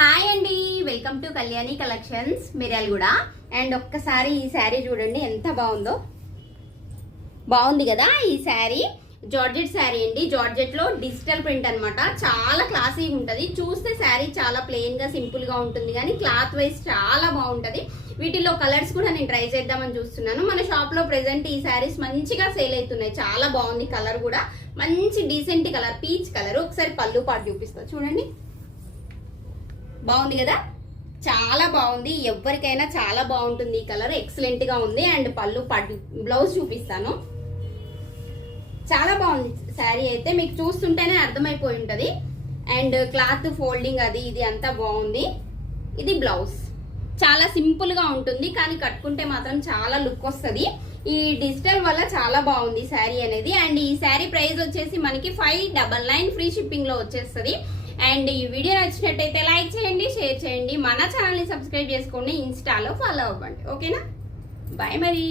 Hi అండి, welcome to Kalyani collections Miryalaguda. And ఒక్కసారి ఈ శారీ చూడండి ఎంత బాగుందో. బాగుంది కదా. ఈ శారీ జార్జెట్ శారీ అండి. జార్జెట్ లో డిజిటల్ ప్రింట్ అన్నమాట. చాలా క్లాసీగా ఉంటది. చూస్తే శారీ చాలా ప్లెయిన్ గా సింపుల్ గా ఉంటుంది, కానీ క్లాత్ వైజ్ చాలా బాగుంటది. వీటిలో కలర్స్ కూడా నేను ట్రై చేద్దామని చూస్తున్నాను. మన షాప్ లో ప్రెసెంట్ ఈ శారీస్ మంచిగా సేల్ అవుతున్నాయి. చాలా బాగుంది. కలర్ కూడా మంచి డీసెంట్ కలర్, పీచ్ కలర్. ఒకసారి పళ్ళు పాటు చూపిస్తా చూడండి. బాగుంది కదా, చాలా బాగుంది. ఎవరికైనా చాలా బాగుంటుంది. ఈ కలర్ ఎక్సలెంట్ గా ఉంది. అండ్ పళ్ళు పట్టు బ్లౌజ్ చూపిస్తాను. చాలా బాగుంది శారీ అయితే, మీకు చూస్తుంటేనే అర్థమైపోయి ఉంటది. అండ్ క్లాత్ ఫోల్డింగ్ అది ఇది అంతా బాగుంది. ఇది బ్లౌజ్ చాలా సింపుల్ గా ఉంటుంది, కానీ కట్టుకుంటే మాత్రం చాలా లుక్ వస్తుంది. ఈ డిజిటల్ వల్ల చాలా బాగుంది శారీ అనేది. అండ్ ఈ శారీ ప్రైస్ వచ్చేసి మనకి 599 ఫ్రీ షిప్పింగ్ లో వచ్చేస్తుంది. అండ్ ఈ వీడియో నచ్చినట్టయితే లైక్ చేయండి, షేర్ చేయండి, మన ఛానల్ ని సబ్స్క్రైబ్ చేసుకోండి, ఇన్స్టాలో ఫాలో అవ్వండి. ఓకేనా, బాయ్ మరి.